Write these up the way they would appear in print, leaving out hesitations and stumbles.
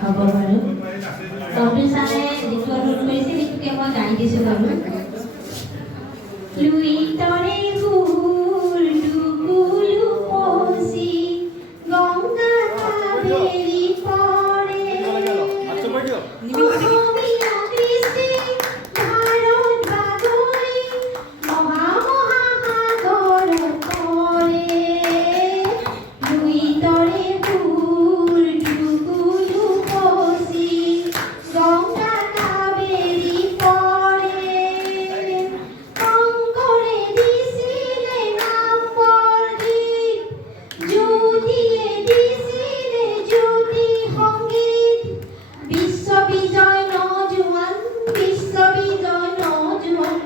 হ'ব বাৰু তহঁতি চালে যিটো অনুৰোধ কৰিছে সেইটোকে মই গাই দিছোঁ বাৰু লুই তৰে ফুল টুকুলু পচি গংগা কাবেৰী পৰে অসমীয়া কৃষ্টি ভাৰত বাগৰি মহা মহাসাগৰত পৰে লুই তৰে ফুল টুকুলু পচি গংগা কাবেৰী পৰে শংকৰে দিছিলে নাম বৰগীত জ্যোতিয়ে দিছিলে জ্যোতি সংগীত বিশ্ববিজয় নজোৱান বিশ্ববিজয় নজোৱান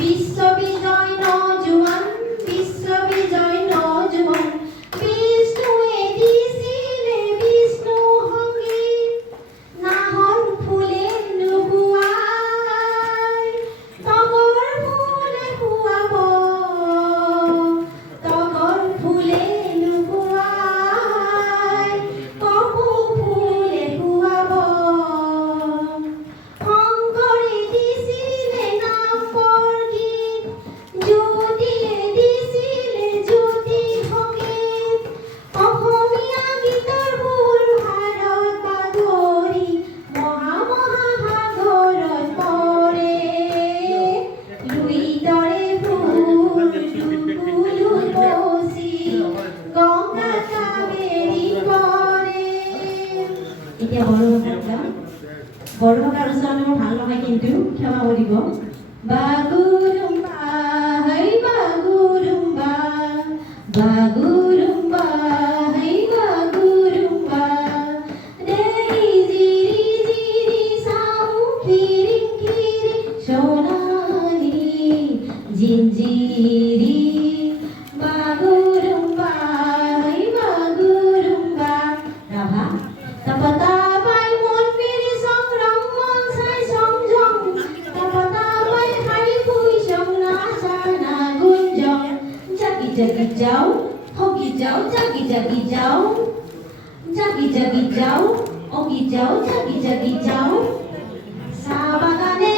বিশ্ববিজয় নজোৱান বিশ্ববিজয় নজোৱান বিষ্ণুৱে দিছিলে বিষ্ণু সংগীত নাহৰ ফুলে লুকুৱাই তগৰ ফুলে খুৱাব তগৰ ফুলে লুকুৱাই কপৌ ফুলে খুৱাব শংকৰে দিছিলে নাম বৰগীত জ্যোতিয়ে দিছিলে জ্যোতি সংগীত অসমীয়া গীতৰ সুৰ ভাৰত বাগৰি মহা মহাসাগৰত পৰে লুই তৰে ফুল টুকুলু পচি গংগা কাবেৰী পৰে এতিয়া বড়োভাষাৰ উচ্চাৰণ মোৰ ভাল নহয় কিন্তু ক্ষমা কৰিব বাগুৰুম্বা হাই বাগুৰুম্বা বাগুৰুম্বা হাই বাগুৰুম্বা দেৰি জিৰি জিৰি সামু খিৰি খিৰি সোণালী জিঞ্জিৰি বাগুৰুম্বা হাই বাগুৰুম্বা ৰাভা তাপতাবাই মন মেৰি সংগ্ৰাম মন চাই সংযম তাপতাবাই হাই ফুই সংনাচানা গুঞ্জম জাগি জাগি যাও হগি যাও জাগি জাগি যাও জাগি জাগি যাও অগি যাও জাগি জাগি যাও চাহ বাগানে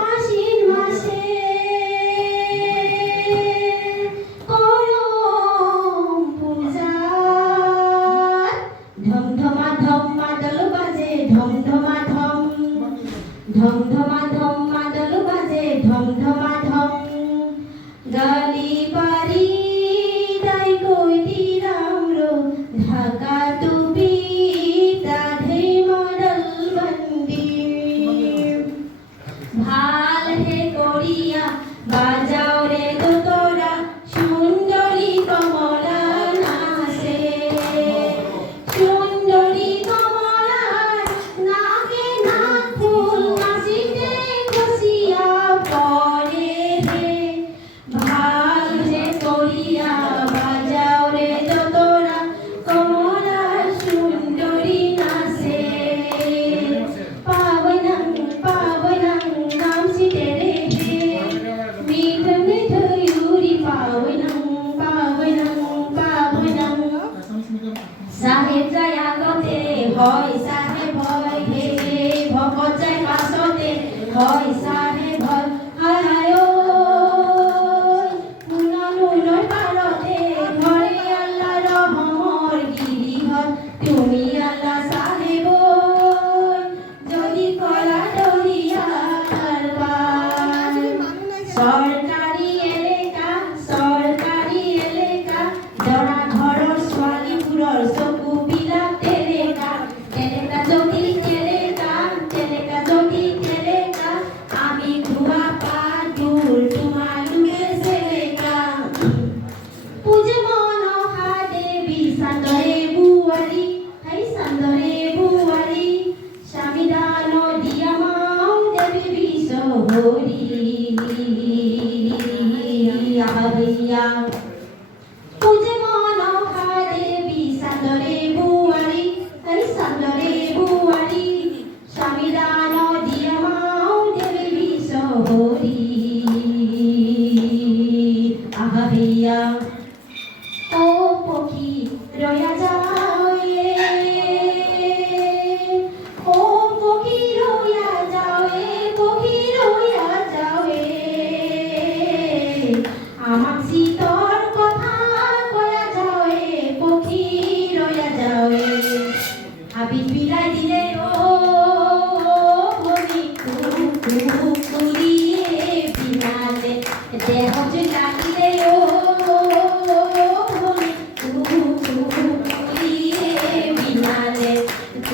আশ্বিন মাসে করম পূজাত ধমধমা ধম মাদল বাজে ধমধমা ধম ধমধমা ধম মাদল বাজে ধমধমা ধম গালি পারি দাই কইতি রামরো ঢাকা টুপি দাধে মডল বন্দি ভাল হে করিয়া বাজাও রে দোতরা সুন্দরী কমলা নাচে সুন্দরী কমলা নাকে নাক ফুল নাচিতে খসিয়া পড়ে রে ভাল হে করিয়া বাজাও রে দোতরা কমলা সুন্দরী নাচে পাবনাং নাম সিতে রে মিঠে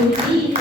beauty